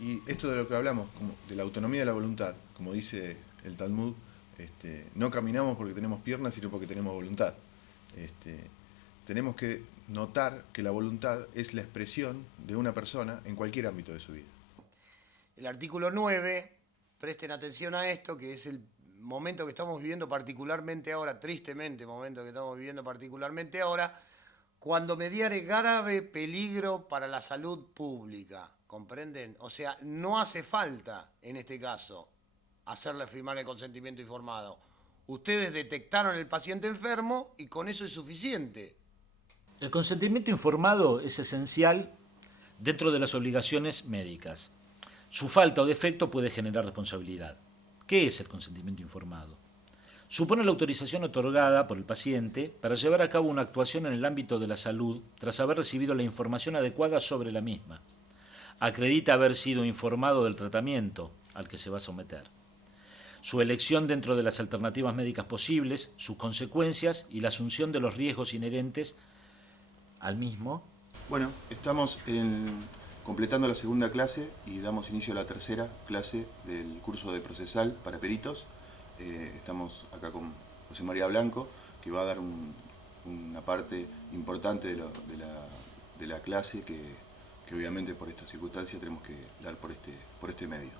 Y esto de lo que hablamos, de la autonomía de la voluntad, como dice el Talmud, no caminamos porque tenemos piernas, sino porque tenemos voluntad. Este, tenemos que notar que la voluntad es la expresión de una persona en cualquier ámbito de su vida. El artículo 9, presten atención a esto, que es el momento que estamos viviendo particularmente ahora, tristemente momento que estamos viviendo particularmente ahora, cuando mediare grave peligro para la salud pública, ¿comprenden? O sea, no hace falta, en este caso, hacerle firmar el consentimiento informado. Ustedes detectaron el paciente enfermo y con eso es suficiente. El consentimiento informado es esencial dentro de las obligaciones médicas. Su falta o defecto puede generar responsabilidad. ¿Qué es el consentimiento informado? Supone la autorización otorgada por el paciente para llevar a cabo una actuación en el ámbito de la salud tras haber recibido la información adecuada sobre la misma. Acredita haber sido informado del tratamiento al que se va a someter. Su elección dentro de las alternativas médicas posibles, sus consecuencias y la asunción de los riesgos inherentes al mismo. Bueno, completando la segunda clase y damos inicio a la tercera clase del curso de procesal para peritos. Estamos acá con José María Blanco, que va a dar una parte importante de la clase que obviamente por esta circunstancia tenemos que dar por este medio.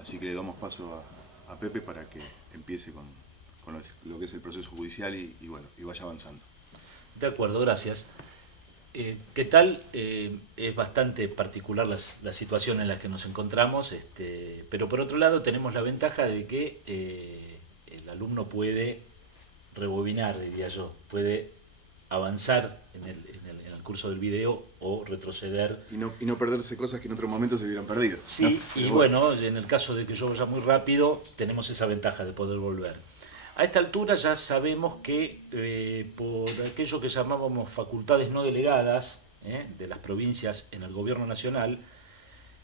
Así que le damos paso a Pepe para que empiece con lo que es el proceso judicial y vaya avanzando. De acuerdo, gracias. ¿Qué tal? Es bastante particular la situación en la que nos encontramos, pero por otro lado tenemos la ventaja de que el alumno puede rebobinar, diría yo, puede avanzar en el curso del video o retroceder. Y no perderse cosas que en otro momento se hubieran perdido. Sí, ¿no? y bueno, en el caso de que yo vaya muy rápido, tenemos esa ventaja de poder volver. A esta altura ya sabemos que por aquello que llamábamos facultades no delegadas de las provincias en el gobierno nacional,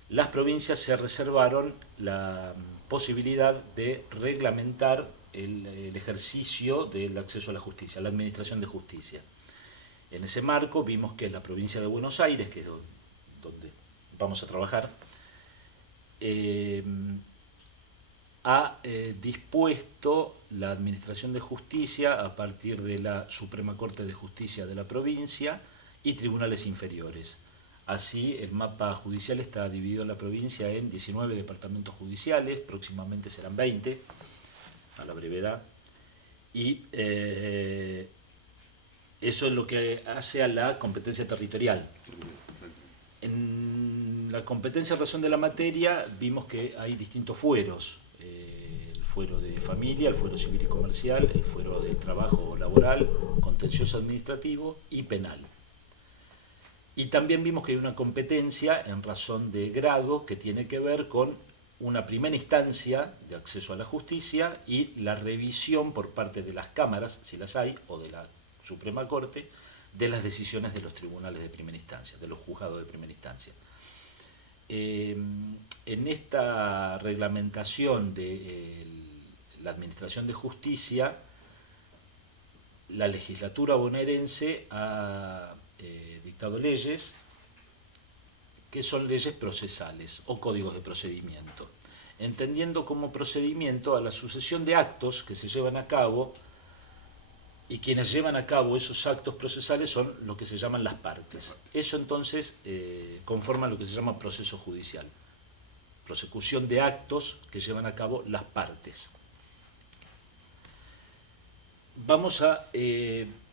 las provincias se reservaron la posibilidad de reglamentar el ejercicio del acceso a la justicia, la administración de justicia. En ese marco vimos que la provincia de Buenos Aires, que es donde vamos a trabajar, ha dispuesto la administración de justicia a partir de la Suprema Corte de Justicia de la provincia y tribunales inferiores. Así, el mapa judicial está dividido en la provincia en 19 departamentos judiciales, próximamente serán 20, a la brevedad, y eso es lo que hace a la competencia territorial. En la competencia en razón de la materia vimos que hay distintos fueros, el fuero de familia, el fuero civil y comercial, el fuero del trabajo laboral, contencioso administrativo y penal. Y también vimos que hay una competencia en razón de grado que tiene que ver con una primera instancia de acceso a la justicia y la revisión por parte de las cámaras, si las hay, o de la Suprema Corte, de las decisiones de los tribunales de primera instancia, de los juzgados de primera instancia. En esta reglamentación de la Administración de Justicia, la legislatura bonaerense ha dictado leyes que son leyes procesales o códigos de procedimiento, entendiendo como procedimiento a la sucesión de actos que se llevan a cabo, y quienes llevan a cabo esos actos procesales son lo que se llaman las partes. Eso entonces conforma lo que se llama proceso judicial, prosecución de actos que llevan a cabo las partes. Vamos a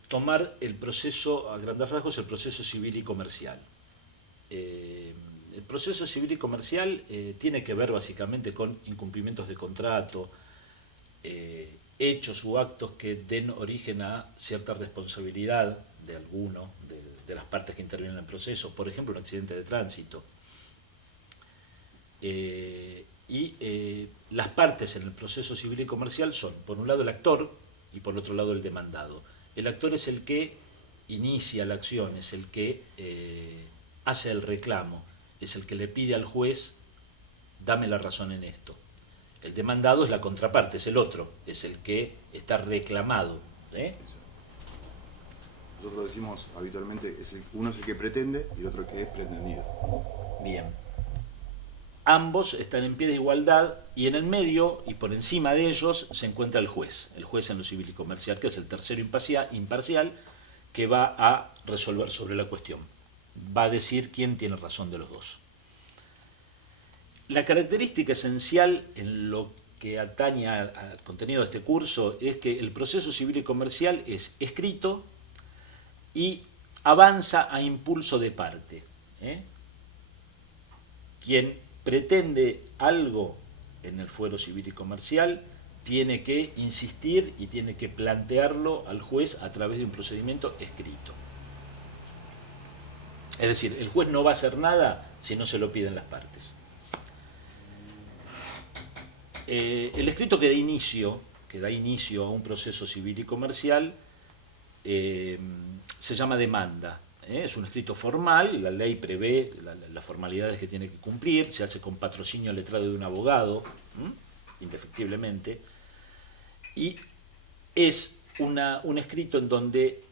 tomar el proceso, a grandes rasgos, el proceso civil y comercial. El proceso civil y comercial tiene que ver básicamente con incumplimientos de contrato, hechos u actos que den origen a cierta responsabilidad de alguno de las partes que intervienen en el proceso, por ejemplo un accidente de tránsito. Las partes en el proceso civil y comercial son, por un lado, el actor y por otro lado el demandado. El actor es el que inicia la acción, es el que hace el reclamo, es el que le pide al juez, dame la razón en esto. El demandado es la contraparte, es el otro, es el que está reclamado. Nosotros decimos habitualmente, uno es el que pretende y el otro el que es pretendido. Bien. ambos están en pie de igualdad y en el medio y por encima de ellos se encuentra el juez en lo civil y comercial, que es el tercero imparcial que va a resolver sobre la cuestión. Va a decir quién tiene razón de los dos. La característica esencial en lo que atañe al contenido de este curso es que el proceso civil y comercial es escrito y avanza a impulso de parte. Quien pretende algo en el fuero civil y comercial tiene que insistir y tiene que plantearlo al juez a través de un procedimiento escrito. Es decir, el juez no va a hacer nada si no se lo piden las partes. El escrito que da inicio a un proceso civil y comercial se llama demanda. Es un escrito formal, la ley prevé las formalidades que tiene que cumplir, se hace con patrocinio letrado de un abogado, indefectiblemente, y es un escrito en donde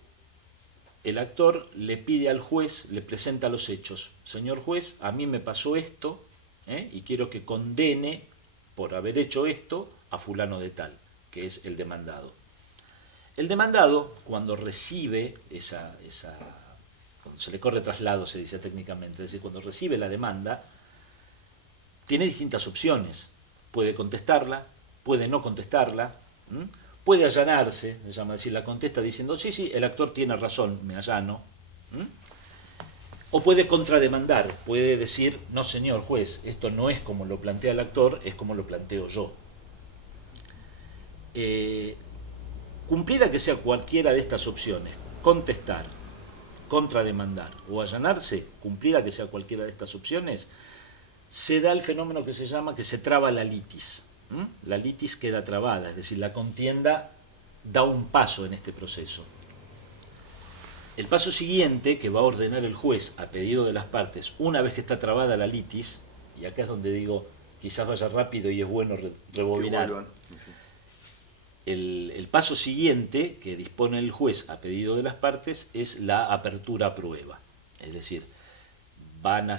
el actor le pide al juez, le presenta los hechos. Señor juez, a mí me pasó esto, y quiero que condene por haber hecho esto a fulano de tal, que es el demandado. El demandado, cuando recibe cuando se le corre traslado, se dice técnicamente, es decir, cuando recibe la demanda, tiene distintas opciones. Puede contestarla, puede no contestarla, puede allanarse, se llama decir, la contesta diciendo, sí, el actor tiene razón, me allano. O puede contrademandar, puede decir, no señor juez, esto no es como lo plantea el actor, es como lo planteo yo. Cumplida que sea cualquiera de estas opciones, contestar, contrademandar o allanarse, cumplida que sea cualquiera de estas opciones, se da el fenómeno que se llama que se traba la litis. La litis queda trabada, es decir, la contienda da un paso en este proceso. El paso siguiente que va a ordenar el juez a pedido de las partes, una vez que está trabada la litis, y acá es donde digo, quizás vaya rápido y es bueno rebobinar. El paso siguiente que dispone el juez a pedido de las partes es la apertura a prueba. Es decir, van a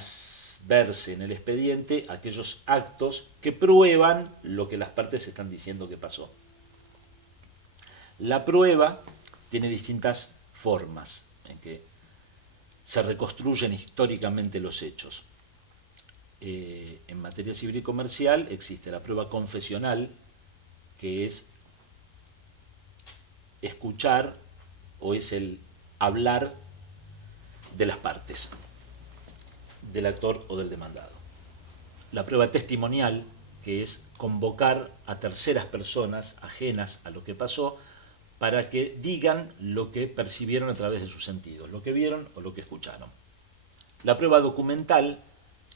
verse en el expediente aquellos actos que prueban lo que las partes están diciendo que pasó. La prueba tiene distintas formas en que se reconstruyen históricamente los hechos. En materia civil y comercial existe la prueba confesional, que es escuchar o es el hablar de las partes, del actor o del demandado. La prueba testimonial, que es convocar a terceras personas ajenas a lo que pasó para que digan lo que percibieron a través de sus sentidos, lo que vieron o lo que escucharon. La prueba documental,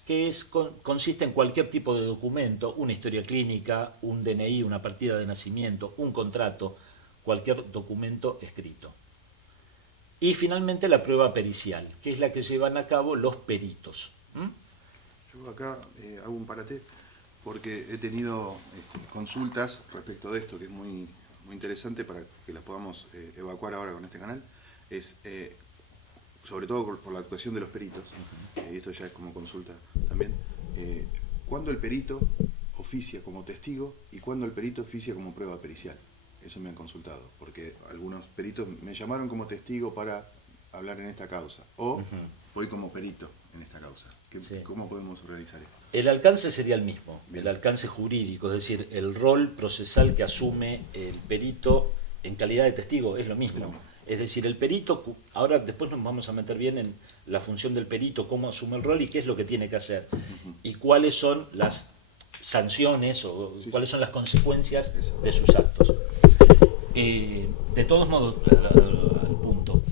que consiste en cualquier tipo de documento, una historia clínica, un DNI, una partida de nacimiento, un contrato, cualquier documento escrito. Y finalmente la prueba pericial, que es la que llevan a cabo los peritos. Yo acá hago un parate porque he tenido consultas respecto de esto, que es muy interesante para que las podamos evacuar ahora con este canal. Es sobre todo por la actuación de los peritos, y esto ya es como consulta también, ¿cuándo el perito oficia como testigo y cuándo el perito oficia como prueba pericial? Eso me han consultado, porque algunos peritos me llamaron como testigo para hablar en esta causa, o voy como perito en esta causa. Sí. ¿Cómo podemos organizar esto? El alcance sería el mismo, Bien. el alcance jurídico, es decir, el rol procesal que asume el perito en calidad de testigo es lo mismo. Es decir, el perito, ahora después nos vamos a meter bien en la función del perito, cómo asume el rol y qué es lo que tiene que hacer, y cuáles son las sanciones o cuáles son las consecuencias de sus actos. De todos modos, al punto,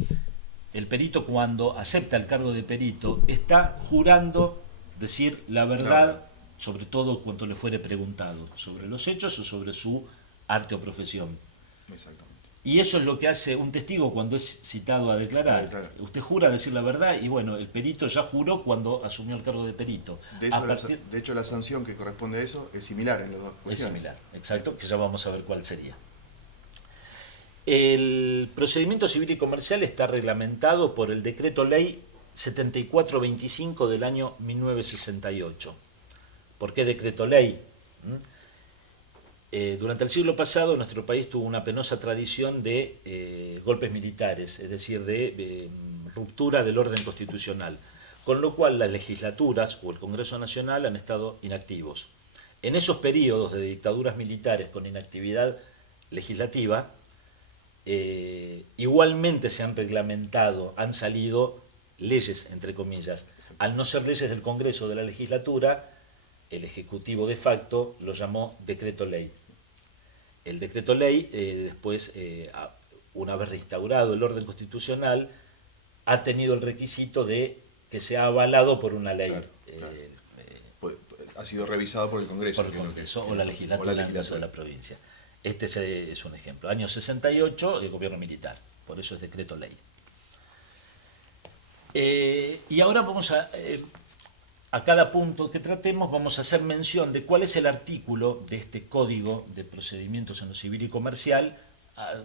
el perito cuando acepta el cargo de perito está jurando decir la verdad, sobre todo cuando le fuere preguntado sobre los hechos o sobre su arte o profesión. Exactamente. Y eso es lo que hace un testigo cuando es citado a declarar. Claro. Usted jura decir la verdad y bueno, el perito ya juró cuando asumió el cargo de perito. De hecho, la sanción que corresponde a eso es similar en los dos cuestiones. Es similar, exacto, que ya vamos a ver cuál sería. El procedimiento civil y comercial está reglamentado por el Decreto Ley 7425 del año 1968. ¿Por qué decreto ley? Durante el siglo pasado nuestro país tuvo una penosa tradición de golpes militares, es decir, de ruptura del orden constitucional, con lo cual las legislaturas o el Congreso Nacional han estado inactivos. En esos periodos de dictaduras militares con inactividad legislativa, igualmente se han reglamentado, han salido leyes, entre comillas. Al no ser leyes del Congreso o de la legislatura, el Ejecutivo de facto lo llamó decreto ley. El decreto ley, después, una vez reinstaurado el orden constitucional, ha tenido el requisito de que sea avalado por una ley. Claro. Ha sido revisado por el Congreso. Por el Congreso o la legislatura en el caso de la provincia. Este es un ejemplo. Año 68, el gobierno militar. Por eso es decreto ley. Y ahora vamos a cada punto que tratemos vamos a hacer mención de cuál es el artículo de este Código de Procedimientos en lo Civil y Comercial,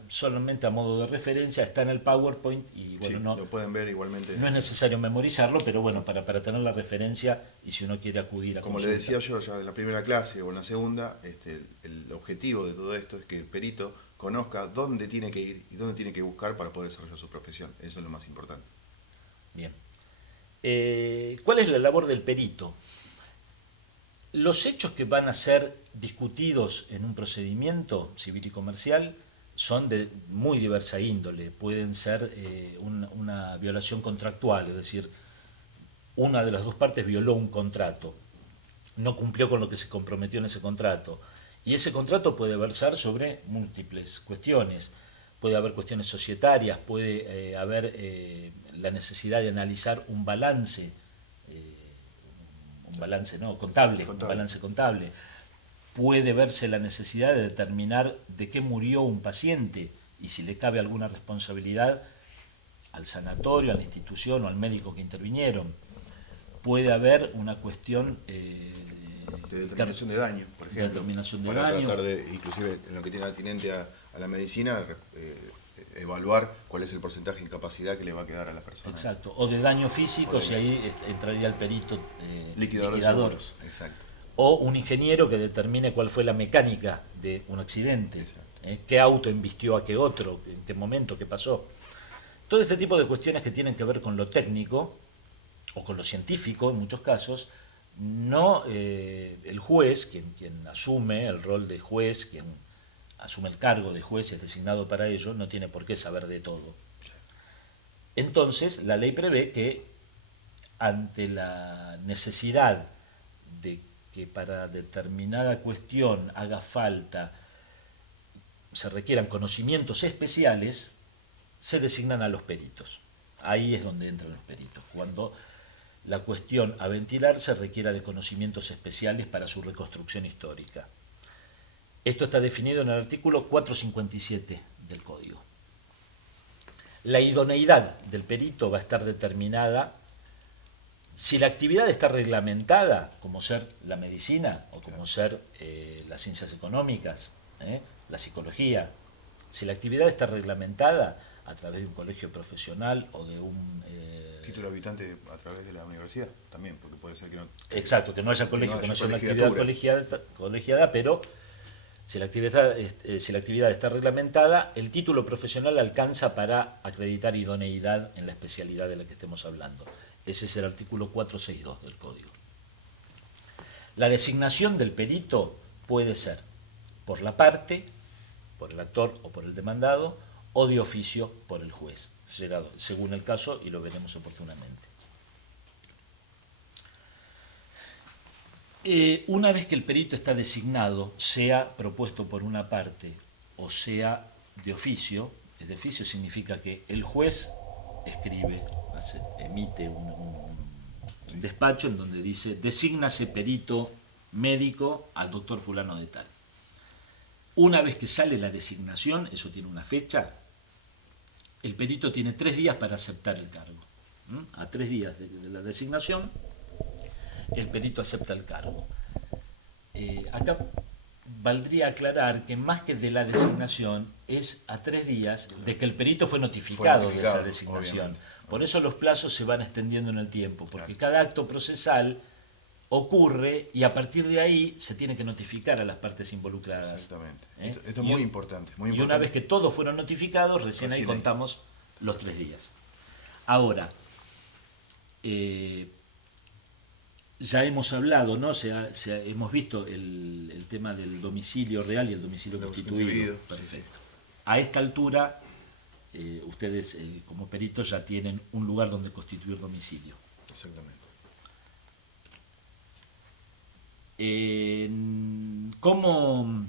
solamente a modo de referencia, está en el PowerPoint y bueno, sí, lo pueden ver igualmente. No es necesario memorizarlo, pero bueno, para tener la referencia y si uno quiere acudir a como consulta. le decía yo ya en la primera clase o en la segunda, el objetivo de todo esto es que el perito conozca dónde tiene que ir y dónde tiene que buscar para poder desarrollar su profesión. Eso es lo más importante. Bien. ¿Cuál es la labor del perito? Los hechos que van a ser discutidos en un procedimiento civil y comercial son de muy diversa índole. Pueden ser una violación contractual, es decir, una de las dos partes violó un contrato, no cumplió con lo que se comprometió en ese contrato, y ese contrato puede versar sobre múltiples cuestiones. Puede haber cuestiones societarias, puede haber la necesidad de analizar un balance, contable, un balance contable. Puede verse la necesidad de determinar de qué murió un paciente y si le cabe alguna responsabilidad al sanatorio, a la institución o al médico que intervinieron. Puede haber una cuestión de determinación de daño, por ejemplo. Determinación de para daño. Tratar de, inclusive en lo que tiene atinente a la medicina, evaluar cuál es el porcentaje de incapacidad que le va a quedar a la persona. Exacto, o de daño físico, si ahí entraría el perito liquidador de seguros. Exacto. O un ingeniero que determine cuál fue la mecánica de un accidente, qué auto embistió a qué otro, en qué momento, qué pasó. Todo este tipo de cuestiones que tienen que ver con lo técnico o con lo científico en muchos casos, no el juez, quien asume el rol de juez, quien asume el cargo de juez y es designado para ello, no tiene por qué saber de todo. Entonces, la ley prevé que ante la necesidad de que para determinada cuestión haga falta, se requieran conocimientos especiales, se designan a los peritos. Ahí es donde entran los peritos, cuando la cuestión a ventilar se requiera de conocimientos especiales para su reconstrucción histórica. Esto está definido en el artículo 457 del Código. La idoneidad del perito va a estar determinada si la actividad está reglamentada, como ser la medicina o como ser las ciencias económicas, la psicología. Si la actividad está reglamentada a través de un colegio profesional o de un título habitante a través de la universidad también, porque puede ser que no. Exacto, que no haya colegio, que no haya una actividad colegiada, pero si la actividad está reglamentada, el título profesional alcanza para acreditar idoneidad en la especialidad de la que estemos hablando. Ese es el artículo 462 del Código. La designación del perito puede ser por la parte, por el actor o por el demandado, o de oficio por el juez, según el caso, y lo veremos oportunamente. Una vez que el perito está designado, sea propuesto por una parte o sea de oficio significa que el juez escribe, emite un despacho en donde dice, desígnase perito médico al doctor fulano de tal. Una vez que sale la designación, eso tiene una fecha, el perito tiene 3 días para aceptar el cargo. A 3 días de la designación, el perito acepta el cargo. Acá valdría aclarar que más que de la designación, es a 3 días de que el perito fue notificado de esa designación. Obviamente. Por eso los plazos se van extendiendo en el tiempo, porque cada acto procesal ocurre y a partir de ahí se tiene que notificar a las partes involucradas. Exactamente. ¿Eh? Esto es muy importante. Muy Y importante. una vez que todos fueron notificados, recién ahí contamos los 3 días. Ahora, ya hemos hablado, ¿no? Hemos visto el tema del domicilio real y el domicilio constituido. Perfecto. Sí. A esta altura, ustedes como peritos ya tienen un lugar donde constituir domicilio. Exactamente. ¿Cómo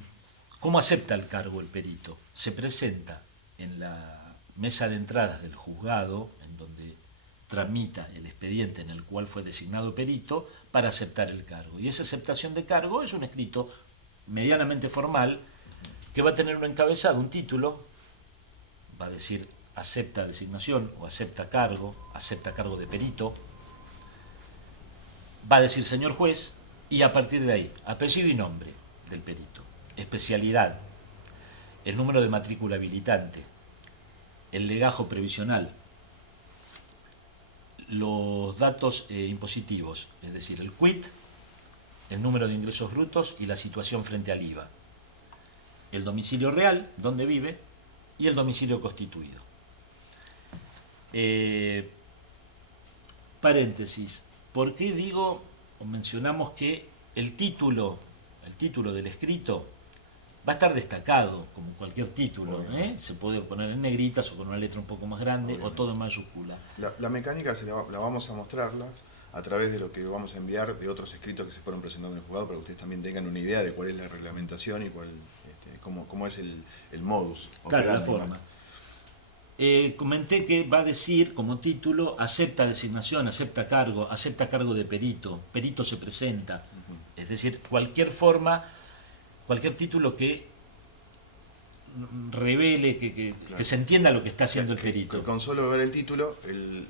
acepta el cargo el perito? Se presenta en la mesa de entradas del juzgado, en donde tramita el expediente en el cual fue designado perito, para aceptar el cargo. Y esa aceptación de cargo es un escrito medianamente formal que va a tener un encabezado, un título, va a decir acepta designación o acepta cargo de perito, va a decir señor juez, y a partir de ahí, apellido y nombre del perito, especialidad, el número de matrícula habilitante, el legajo previsional, los datos impositivos, es decir, el quit, el número de ingresos brutos y la situación frente al IVA, el domicilio real, donde vive, y el domicilio constituido. Paréntesis, ¿por qué digo o mencionamos que el título del escrito va a estar destacado como cualquier título, se puede poner en negritas o con una letra un poco más grande o todo en mayúscula. La mecánica la vamos a mostrarlas a través de lo que vamos a enviar de otros escritos que se fueron presentando en el juzgado para que ustedes también tengan una idea de cuál es la reglamentación y cómo es el modus. Claro, la forma. Comenté que va a decir como título acepta designación, acepta cargo de perito, perito se presenta. Es decir, cualquier título que revele, que se entienda lo que está haciendo el perito. Que con solo ver el título,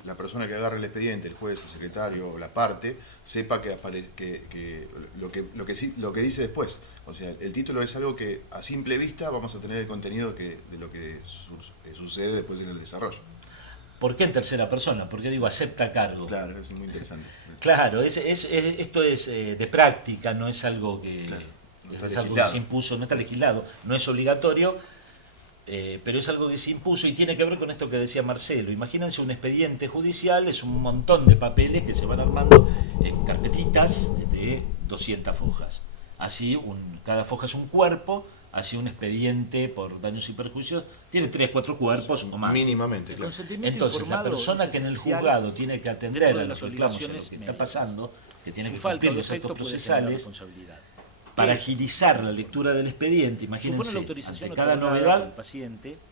la persona que agarra el expediente, el juez, el secretario o la parte, sepa lo que dice después. O sea, el título es algo que a simple vista vamos a tener el contenido de lo que sucede después en el desarrollo. ¿Por qué en tercera persona? Porque digo acepta cargo. Claro, eso es muy interesante. Claro, esto es de práctica, no es algo que... Claro. No es algo que se impuso, no está legislado, no es obligatorio, pero es algo que se impuso y tiene que ver con esto que decía Marcelo. Imagínense un expediente judicial, es un montón de papeles que se van armando en carpetitas de 200 fojas. Así, cada foja es un cuerpo, así un expediente por daños y perjuicios tiene 3, 4 cuerpos o más. Mínimamente, claro. Entonces, la persona que en el juzgado tiene que atender a los reclamos de lo que está pasando, que tiene que cumplir los actos procesales, para agilizar la lectura del expediente, imagínense, ante cada novedad,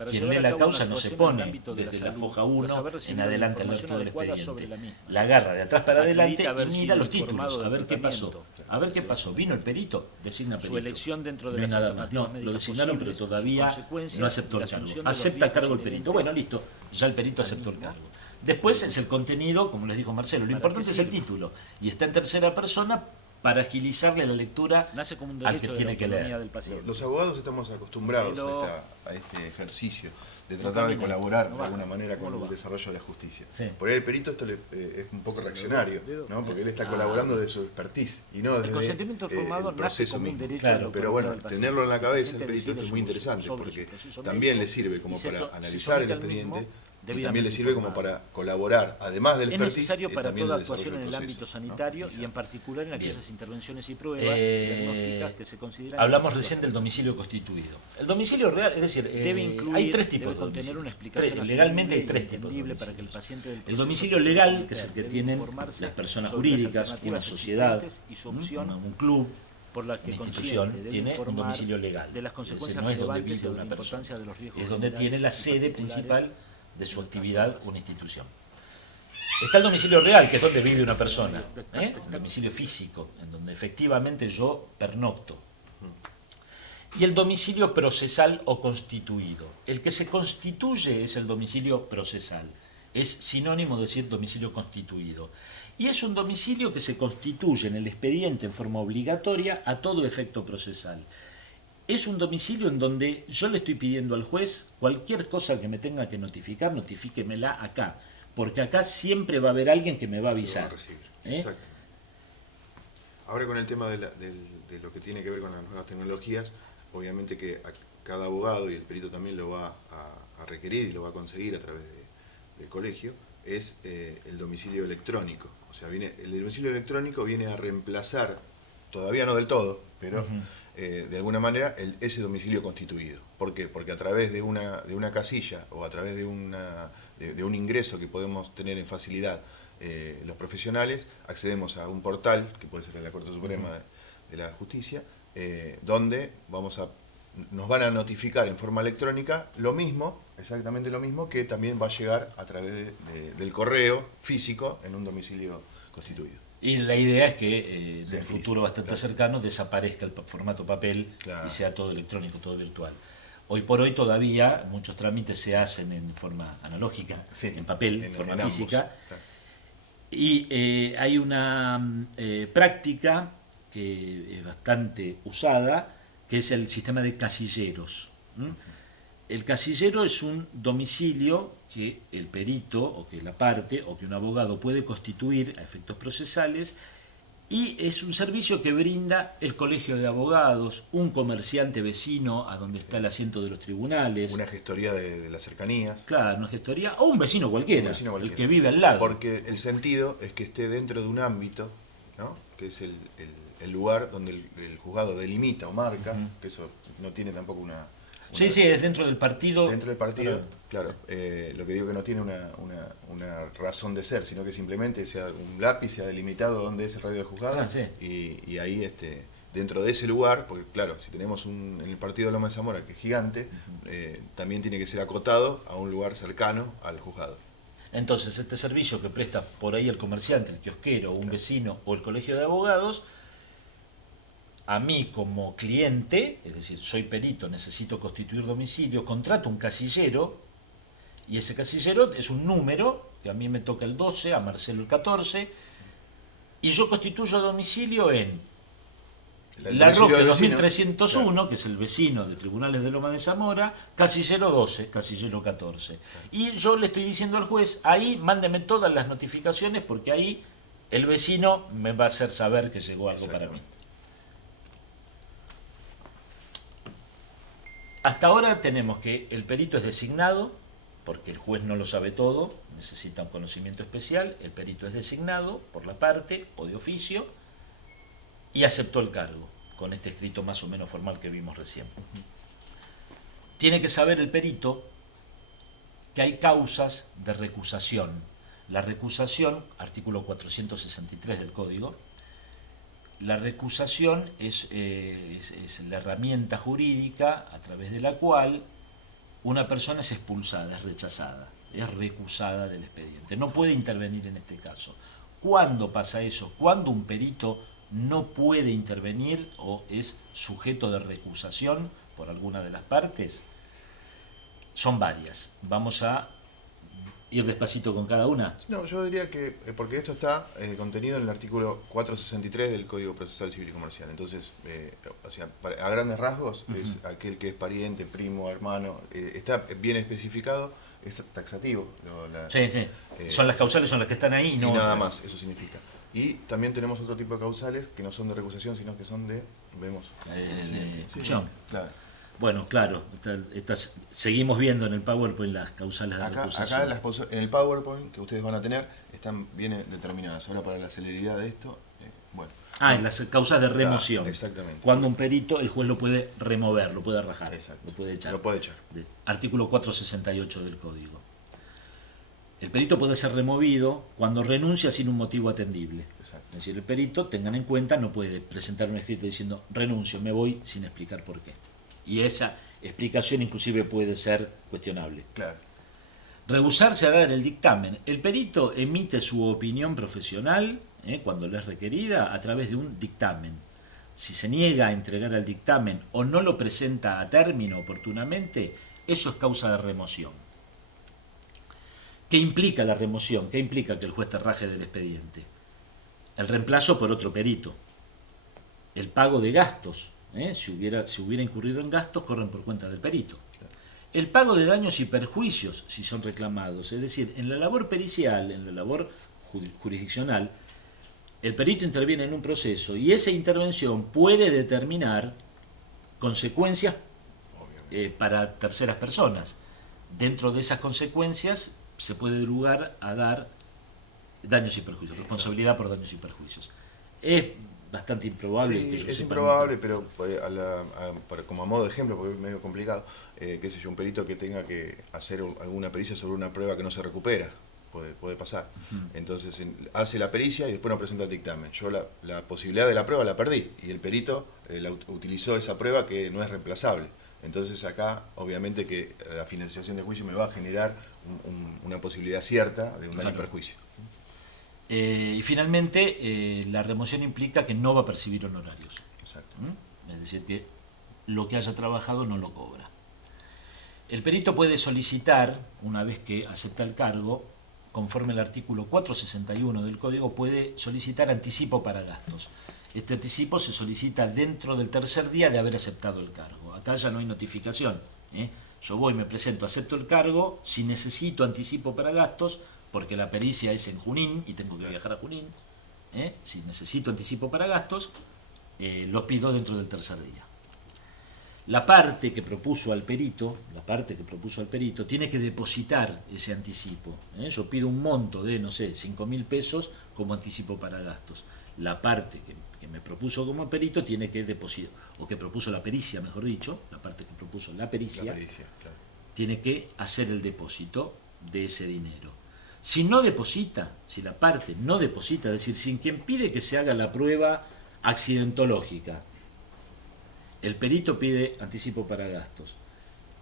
quien lee la causa no se pone desde la foja 1 en adelante al ver todo el expediente. La agarra de atrás para adelante y mira los títulos, a ver qué pasó. A ver qué pasó. ¿Vino el perito? Designa perito. Su elección dentro de no las nada más. No, lo designaron, pero todavía no aceptó el cargo. Acepta cargo el perito. Bueno, listo, ya el perito aceptó el cargo. Después es el contenido, como les dijo Marcelo, lo importante es el título. Y está en tercera persona para agilizarle la lectura al que tiene que leer. Los abogados estamos acostumbrados a este ejercicio de tratar de colaborar de alguna manera con el desarrollo de la justicia. Sí. Por ahí el perito es un poco reaccionario, ¿no? Porque él está colaborando de su expertise y no desde el consentimiento informado el proceso nace como un mismo. derecho Claro. Pero bueno, tenerlo en la cabeza el perito esto es muy interesante porque también le sirve como para analizar el expediente y también le sirve como para colaborar, además del es expertise, necesario para también toda el desarrollo actuación en del el proceso, ámbito sanitario, ¿no? y en particular en aquellas intervenciones y pruebas diagnósticas que se consideran. Hablamos recién del domicilio constituido. El domicilio real, es decir, debe incluir, hay 3 tipos de contener domicilio. una explicación Legalmente hay 3 tipos de entendible para domicilios. que el paciente del El domicilio legal, que es el que tienen las personas jurídicas, una sociedad, y su opción un club, por la que una institución, consciente debe tiene un informar domicilio legal. de las consecuencias No es donde relevantes vive y de una la persona, importancia de los riesgos es donde tiene la generales y sede particulares principal de su actividad una institución. Está el domicilio real, que es donde vive una persona, el domicilio físico, en donde efectivamente yo pernocto. Y el domicilio procesal o constituido. El que se constituye es el domicilio procesal. Es sinónimo de decir domicilio constituido. Y es un domicilio que se constituye en el expediente en forma obligatoria a todo efecto procesal. Es un domicilio en donde yo le estoy pidiendo al juez cualquier cosa que me tenga que notificar, notifíquemela acá, porque acá siempre va a haber alguien que me va a avisar. Exacto. Ahora con el tema de lo que tiene que ver con las nuevas tecnologías, obviamente que cada abogado, y el perito también lo va a requerir y lo va a conseguir a través del colegio, es el domicilio electrónico. O sea, el domicilio electrónico viene a reemplazar, todavía no del todo, pero de alguna manera ese domicilio constituido. ¿Por qué? Porque a través de una casilla o a través de un ingreso que podemos tener en facilidad los profesionales, accedemos a un portal, que puede ser de la Corte Suprema de la Justicia, donde nos van a notificar en forma electrónica lo mismo, exactamente lo mismo, que también va a llegar a través del correo físico en un domicilio constituido. Y la idea es que en el futuro bastante cercano desaparezca el formato papel y sea todo electrónico, todo virtual. Hoy por hoy todavía muchos trámites se hacen en forma analógica, en papel, en forma física. Y hay una práctica que es bastante usada, que es el sistema de casilleros. El casillero es un domicilio que el perito, o que la parte, o que un abogado puede constituir a efectos procesales, y es un servicio que brinda el colegio de abogados, un comerciante vecino a donde está el asiento de los tribunales. Una gestoría de las cercanías. Claro, una gestoría, o un vecino cualquiera, el que vive al lado. Porque el sentido es que esté dentro de un ámbito, ¿no? Que es el lugar donde el juzgado delimita o marca, que eso no tiene tampoco una... Sí, es dentro del partido. Dentro del partido, claro. Lo que digo que no tiene una razón de ser, sino que simplemente sea un lápiz, se ha delimitado dónde es el radio del juzgado, y ahí dentro de ese lugar, porque claro, si tenemos en el partido de Loma de Zamora, que es gigante, también tiene que ser acotado a un lugar cercano al juzgado. Entonces, este servicio que presta por ahí el comerciante, el kiosquero, un vecino o el colegio de abogados, a mí como cliente, es decir, soy perito, necesito constituir domicilio, contrato un casillero, y ese casillero es un número, que a mí me toca el 12, a Marcelo el 14, y yo constituyo domicilio en La Roque 2301, que es el vecino de Tribunales de Loma de Zamora, casillero 12, casillero 14. Y yo le estoy diciendo al juez, ahí mándeme todas las notificaciones, porque ahí el vecino me va a hacer saber que llegó algo para mí. Hasta ahora tenemos que el perito es designado, porque el juez no lo sabe todo, necesita un conocimiento especial, el perito es designado por la parte o de oficio y aceptó el cargo, con este escrito más o menos formal que vimos recién. Tiene que saber el perito que hay causas de recusación. La recusación, artículo 463 del Código, la recusación es la herramienta jurídica a través de la cual una persona es expulsada, es rechazada, es recusada del expediente. No puede intervenir en este caso. ¿Cuándo pasa eso? ¿Cuándo un perito no puede intervenir o es sujeto de recusación por alguna de las partes? Son varias. Vamos a ir despacito con cada una. No, yo diría que, porque esto está contenido en el artículo 463 del Código Procesal Civil y Comercial. Entonces, o sea, a grandes rasgos, es aquel que es pariente, primo, hermano, está bien especificado, es taxativo. Son las causales, son las que están ahí y no y nada otras. más, eso significa. Y también tenemos otro tipo de causales que no son de recusación, sino que son de, vemos, expulsión. Claro. Bueno, claro, seguimos viendo en el PowerPoint las causales de recusación. Acá en el PowerPoint que ustedes van a tener están bien determinadas. Ahora para la celeridad de esto, bueno. En las causas de remoción. Exactamente. Cuando un perito, el juez lo puede remover, lo puede rajar, lo puede echar. Lo puede echar. Artículo 468 del Código. El perito puede ser removido cuando renuncia sin un motivo atendible. Exacto. Es decir, el perito, tengan en cuenta, no puede presentar un escrito diciendo renuncio, me voy, sin explicar por qué. Y esa explicación inclusive puede ser cuestionable. Claro. Rehusarse a dar el dictamen. El perito emite su opinión profesional, cuando le es requerida, a través de un dictamen. Si se niega a entregar el dictamen o no lo presenta a término oportunamente, eso es causa de remoción. ¿Qué implica la remoción? ¿Qué implica que el juez te raje del expediente? El reemplazo por otro perito. El pago de gastos. Si hubiera incurrido en gastos, corren por cuenta del perito. El pago de daños y perjuicios, si son reclamados. Es decir, en la labor pericial, en la labor jurisdiccional, el perito interviene en un proceso y esa intervención puede determinar consecuencias para terceras personas. Dentro de esas consecuencias se puede dar lugar a dar daños y perjuicios, responsabilidad por daños y perjuicios. Es bastante improbable Sí, que yo es sepa improbable, pero como a modo de ejemplo, porque es medio complicado, qué sé yo, un perito que tenga que hacer alguna pericia sobre una prueba que no se recupera, puede pasar. Entonces hace la pericia y después no presenta el dictamen. Yo la posibilidad de la prueba la perdí y el perito utilizó esa prueba que no es reemplazable. Entonces acá, obviamente que la finalización del juicio me va a generar una posibilidad cierta de un daño y perjuicio. Y finalmente, la remoción implica que no va a percibir honorarios. Exacto. Es decir, que lo que haya trabajado no lo cobra. El perito puede solicitar, una vez que acepta el cargo, conforme al artículo 461 del Código, puede solicitar anticipo para gastos. Este anticipo se solicita dentro del tercer día de haber aceptado el cargo. Acá ya no hay notificación. Yo voy, me presento, acepto el cargo, si necesito anticipo para gastos, porque la pericia es en Junín y tengo que viajar a Junín, si necesito anticipo para gastos, lo pido dentro del tercer día. La parte que propuso al perito, tiene que depositar ese anticipo. Yo pido un monto de, no sé, 5.000 pesos como anticipo para gastos. La parte que me propuso como perito tiene que depositar, o que propuso la pericia, mejor dicho, la parte que propuso la pericia, Claro. tiene que hacer el depósito de ese dinero. Si no deposita, si la parte no deposita, es decir, sin quien pide que se haga la prueba accidentológica, el perito pide anticipo para gastos,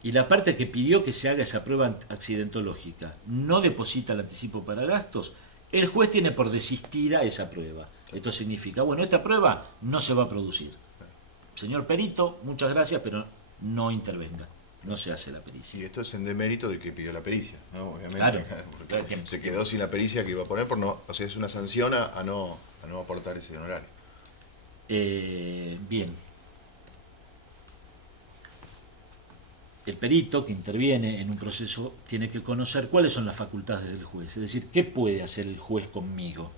y la parte que pidió que se haga esa prueba accidentológica no deposita el anticipo para gastos, el juez tiene por desistida esa prueba. Esto significa, bueno, esta prueba no se va a producir. Señor perito, muchas gracias, pero no intervenga. No se hace la pericia. Y esto es en demérito del que pidió la pericia, ¿no? Obviamente. Claro, Porque claro, se quedó sin la pericia que iba a poner, o sea, es una sanción a no aportar ese honorario. Bien. El perito que interviene en un proceso tiene que conocer cuáles son las facultades del juez, es decir, qué puede hacer el juez conmigo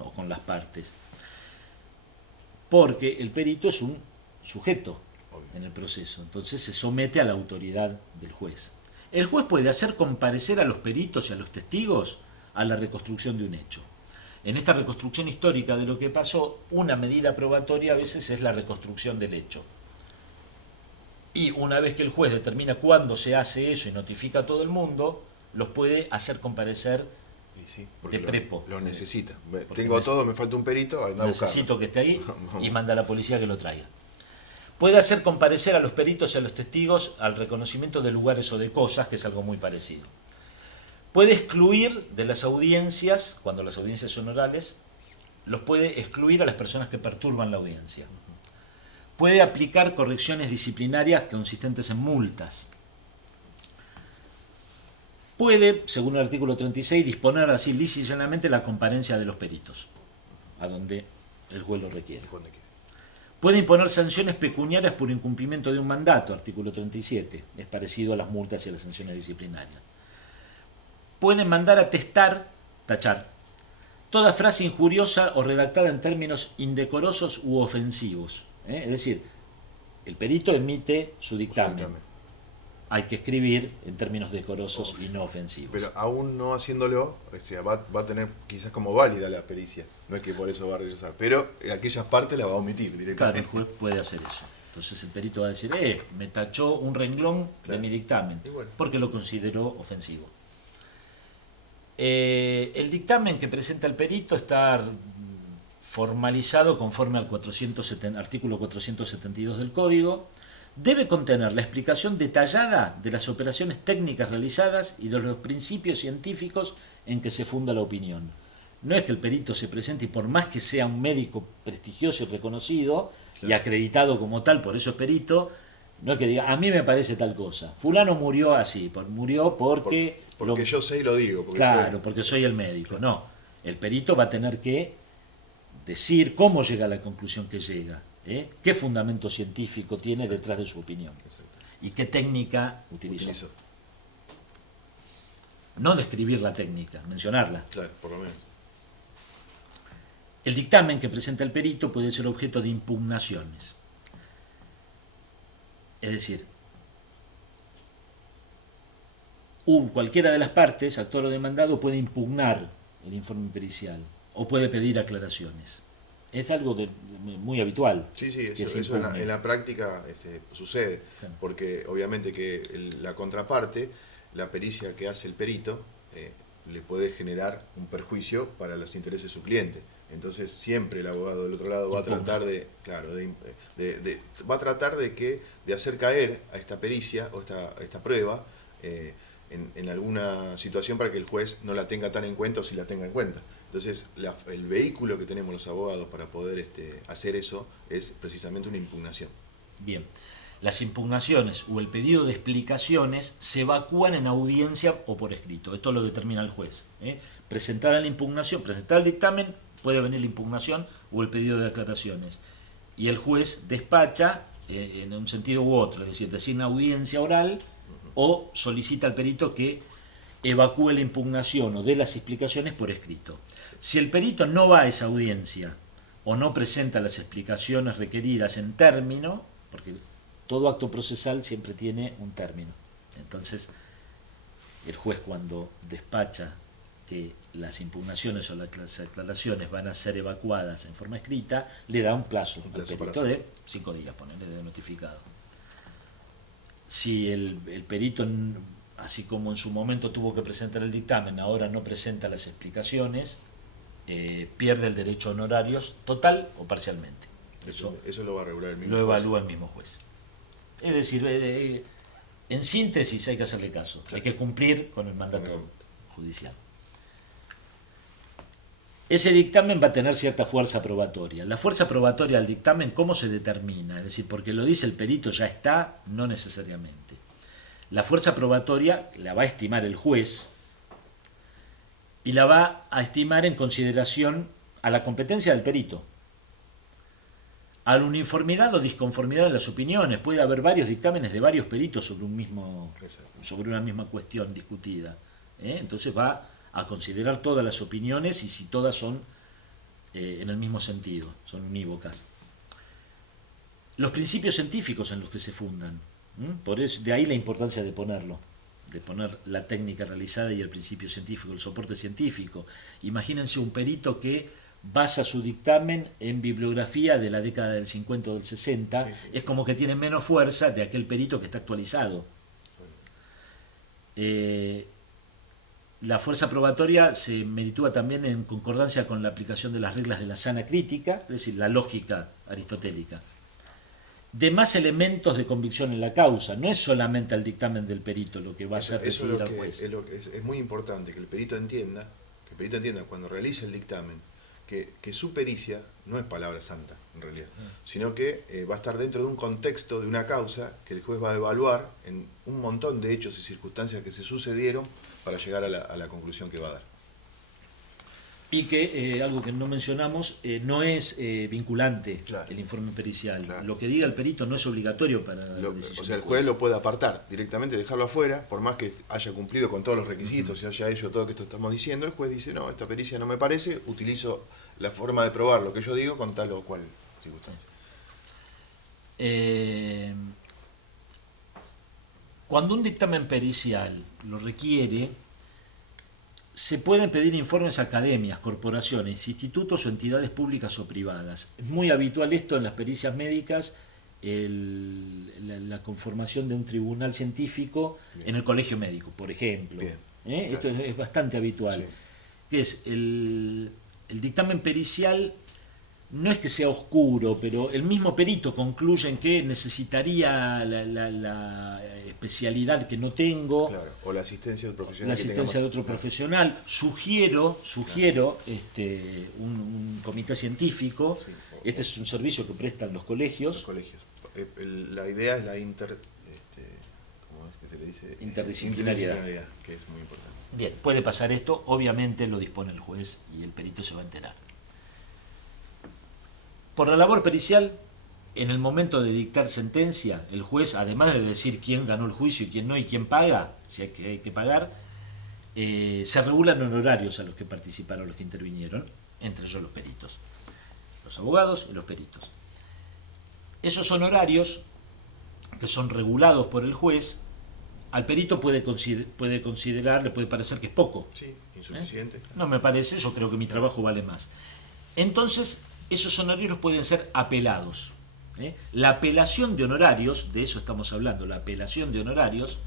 o con las partes. Porque el perito es un sujeto en el proceso, entonces se somete a la autoridad del juez. El juez puede hacer comparecer a los peritos y a los testigos a la reconstrucción de un hecho. En esta reconstrucción histórica de lo que pasó, una medida probatoria a veces es la reconstrucción del hecho. Y una vez que el juez determina cuándo se hace eso y notifica a todo el mundo, los puede hacer comparecer Sí, de prepo. Lo necesita. Porque Tengo todo, me falta un perito, anda a buscarlo. Necesito que esté ahí y manda a la policía que lo traiga. Puede hacer comparecer a los peritos y a los testigos al reconocimiento de lugares o de cosas, que es algo muy parecido. Puede excluir de las audiencias, cuando las audiencias son orales, los puede excluir a las personas que perturban la audiencia. Puede aplicar correcciones disciplinarias consistentes en multas. Puede, según el artículo 36, disponer así lisa y llanamente la comparencia de los peritos, a donde el juez lo requiere. Puede imponer sanciones pecuniarias por incumplimiento de un mandato, artículo 37, es parecido a las multas y a las sanciones disciplinarias. Puede mandar a tachar, toda frase injuriosa o redactada en términos indecorosos u ofensivos. Es decir, el perito emite su dictamen. Hay que escribir en términos decorosos y no ofensivos. Pero aún no haciéndolo, o sea, va a tener quizás como válida la pericia. No es que por eso va a regresar, pero aquellas partes las va a omitir directamente. Claro, el juez puede hacer eso. Entonces el perito va a decir, me tachó un renglón de mi dictamen, porque lo consideró ofensivo. El dictamen que presenta el perito está formalizado conforme al artículo 472 del Código. Debe contener la explicación detallada de las operaciones técnicas realizadas y de los principios científicos en que se funda la opinión. No es que el perito se presente y por más que sea un médico prestigioso y reconocido y acreditado como tal, por eso es perito, no es que diga, a mí me parece tal cosa. Fulano murió así, murió porque... Porque yo sé y lo digo. Porque soy el médico. No, el perito va a tener que decir cómo llega a la conclusión que llega. ¿Qué fundamento científico tiene detrás de su opinión? ¿Y qué técnica utilizó? No describir la técnica, mencionarla. Claro, por lo menos. El dictamen que presenta el perito puede ser objeto de impugnaciones. Es decir, cualquiera de las partes, actor o demandado, puede impugnar el informe pericial o puede pedir aclaraciones. Es algo muy habitual. Sí, eso en la práctica sucede, Claro. porque obviamente que la contraparte, la pericia que hace el perito, le puede generar un perjuicio para los intereses de su cliente. Entonces siempre el abogado del otro lado va a tratar de hacer caer a esta pericia o esta prueba en alguna situación para que el juez no la tenga tan en cuenta o si la tenga en cuenta. Entonces el vehículo que tenemos los abogados para poder hacer eso es precisamente una impugnación. Bien, las impugnaciones o el pedido de explicaciones se evacúan en audiencia o por escrito. Esto lo determina el juez. Presentada la impugnación, presentar el dictamen, puede venir la impugnación o el pedido de aclaraciones. Y el juez despacha en un sentido u otro, es decir, designa audiencia oral o solicita al perito que evacúe la impugnación o dé las explicaciones por escrito. Si el perito no va a esa audiencia o no presenta las explicaciones requeridas en término, porque todo acto procesal siempre tiene un término. Entonces, el juez cuando despacha que las impugnaciones o las aclaraciones van a ser evacuadas en forma escrita, le da un plazo al perito de 5 días, ponerle de notificado. Si el perito, así como en su momento tuvo que presentar el dictamen, ahora no presenta las explicaciones, pierde el derecho a honorarios total o parcialmente. Eso lo va a regular el mismo Lo evalúa juez. el mismo juez. Es decir, en síntesis hay que hacerle caso, hay que cumplir con el mandato judicial. Ese dictamen va a tener cierta fuerza probatoria. La fuerza probatoria del dictamen, ¿cómo se determina? Es decir, porque lo dice el perito ya está, no necesariamente. La fuerza probatoria la va a estimar el juez y la va a estimar en consideración a la competencia del perito, a la uniformidad o disconformidad de las opiniones. Puede haber varios dictámenes de varios peritos sobre una misma cuestión discutida. Entonces va a considerar todas las opiniones y si todas son en el mismo sentido, son unívocas. Los principios científicos en los que se fundan, por eso, de ahí la importancia de ponerlo, de poner la técnica realizada y el principio científico, el soporte científico. Imagínense un perito que basa su dictamen en bibliografía de la década del 50 o del 60, es como que tiene menos fuerza de aquel perito que está actualizado. La fuerza probatoria se meritúa también en concordancia con la aplicación de las reglas de la sana crítica, es decir, la lógica aristotélica. De más elementos de convicción en la causa, no es solamente el dictamen del perito lo que va a hacer decidir al juez. Es muy importante que el perito entienda cuando realiza el dictamen que su pericia no es palabra santa, en realidad, sino que va a estar dentro de un contexto, de una causa, que el juez va a evaluar en un montón de hechos y circunstancias que se sucedieron para llegar a la conclusión que va a dar. Y que, algo que no mencionamos, no es vinculante Claro. el informe pericial. Claro. Lo que diga el perito no es obligatorio para la decisión. O sea, el del juez lo puede apartar directamente, dejarlo afuera, por más que haya cumplido con todos los requisitos y haya hecho todo lo que estamos diciendo, el juez dice, no, esta pericia no me parece, utilizo la forma de probar lo que yo digo con tal o cual circunstancia. Cuando un dictamen pericial lo requiere, se pueden pedir informes a academias, corporaciones, institutos o entidades públicas o privadas. Es muy habitual esto en las pericias médicas, la conformación de un tribunal científico en el colegio médico, por ejemplo. Esto es bastante habitual. Sí. Que es el dictamen pericial. No es que sea oscuro, pero el mismo perito concluye en que necesitaría la especialidad que no tengo, Claro, o la asistencia del profesional. la asistencia de otro profesional. Sugiero un comité científico. Sí. Este es un servicio que prestan los colegios. Los colegios. La idea es la ¿cómo es que se le dice? Interdisciplinariedad. Que es muy importante. Bien, puede pasar esto, obviamente lo dispone el juez y el perito se va a enterar. Por la labor pericial, en el momento de dictar sentencia, el juez, además de decir quién ganó el juicio y quién no y quién paga, si hay que pagar, se regulan honorarios a los que participaron, a los que intervinieron, entre ellos los peritos. los abogados y los peritos. Esos honorarios, que son regulados por el juez, al perito puede considerar, le puede parecer que es poco. Sí, insuficiente. No me parece, yo creo que mi trabajo vale más. Entonces, esos honorarios pueden ser apelados. La apelación de honorarios, de eso estamos hablando, la apelación de honorarios,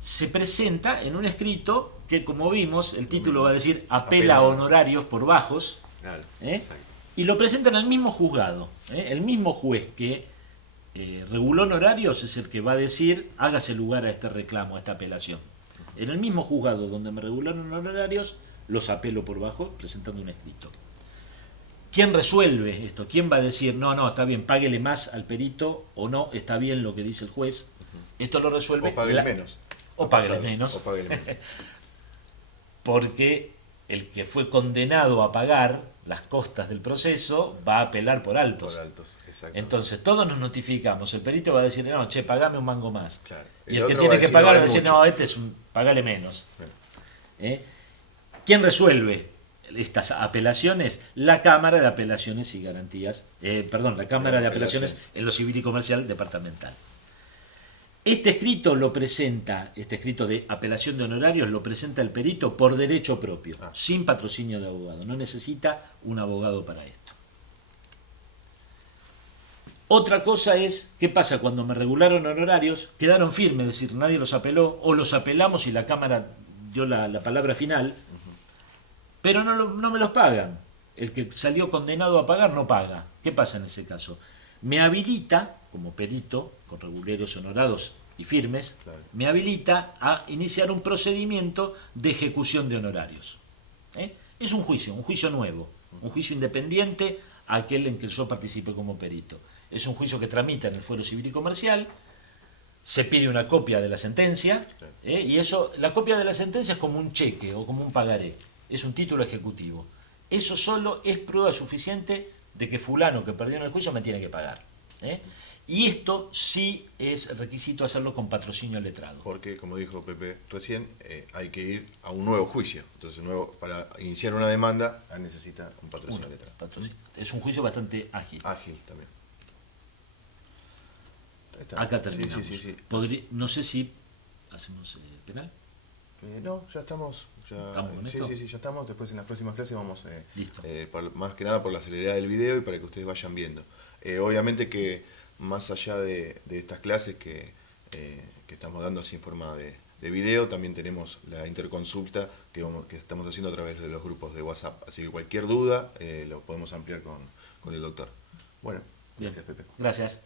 se presenta en un escrito que, como vimos, el título va a decir apela a honorarios por bajos, Claro, y lo presentan al mismo juzgado. El mismo juez que reguló honorarios es el que va a decir hágase lugar a este reclamo, a esta apelación. En el mismo juzgado donde me regularon honorarios, los apelo por bajo presentando un escrito. ¿Quién resuelve esto? ¿Quién va a decir no, está bien, páguele más al perito, o no, está bien lo que dice el juez? Esto lo resuelve... O páguele menos. O páguele menos. Porque el que fue condenado a pagar las costas del proceso va a apelar por altos. Por altos, exacto. Entonces todos nos notificamos. El perito va a decir, no, che, pagame un mango más. Claro. Y el que tiene que pagar va a decir, no, este es un, pagale menos. ¿Quién resuelve estas apelaciones? La Cámara de Apelaciones y Garantías, la Cámara de Apelaciones en lo Civil y Comercial Departamental. Este escrito de apelación de honorarios lo presenta el perito por derecho propio, sin patrocinio de abogado. No necesita un abogado para esto. Otra cosa es, ¿qué pasa cuando me regularon honorarios? Quedaron firmes, es decir, nadie los apeló, o los apelamos y la Cámara dio la palabra final, pero no me los pagan. El que salió condenado a pagar no paga. ¿Qué pasa en ese caso? Me habilita, como perito, con regularios honorados y firmes, me habilita a iniciar un procedimiento de ejecución de honorarios. Es un juicio nuevo, un juicio independiente a aquel en que yo participé como perito. Es un juicio que tramita en el Fuero Civil y Comercial, se pide una copia de la sentencia, y eso, la copia de la sentencia es como un cheque o como un pagaré, es un título ejecutivo. Eso solo es prueba suficiente de que fulano que perdió en el juicio me tiene que pagar. Y esto sí es requisito hacerlo con patrocinio letrado. Porque, como dijo Pepe recién, hay que ir a un nuevo juicio. Entonces, para iniciar una demanda necesita un patrocinio letrado. Es un juicio bastante ágil. Ágil también. Acá terminamos. Sí. No sé si hacemos penal. No, ya estamos. ¿Estamos con esto? Sí, ya estamos. Después en las próximas clases vamos, Listo. más que nada por la celeridad del video y para que ustedes vayan viendo. Obviamente que más allá de estas clases que estamos dando así en forma de video, también tenemos la interconsulta que estamos haciendo a través de los grupos de WhatsApp. Así que cualquier duda lo podemos ampliar con el doctor. Bueno, gracias, Pepe. Gracias.